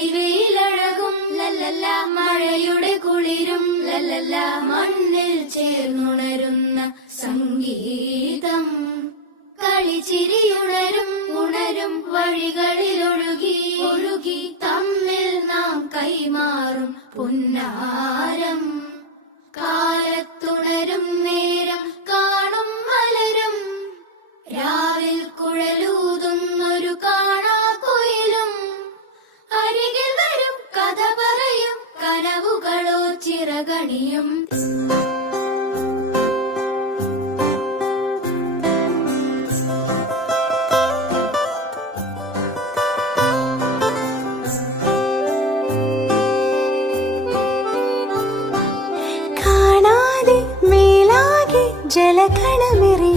പൊഴിവെയിലഴകും ലല്ലല്ല, മഴയുടെ കുളിരും ലല്ലല്ല, മണ്ണിൽ ചേർന്നുണരുന്ന സംഗീതം. കളിച്ചിരിയുണരും ഉണരും വഴികളിലൊഴുകി ഒഴുകി തമ്മിൽ നാം കൈമാറും പുന്നാരം. കാലത്തുണരും നേരം കാണും മലരും, രാവിൽ കുഴലൂതുന്നൊരു കാണാക്കുയിലും. അരികിൽ വരും കഥ പറയും കനവുകളോ ചിറകണിയും. ജലകണമിറി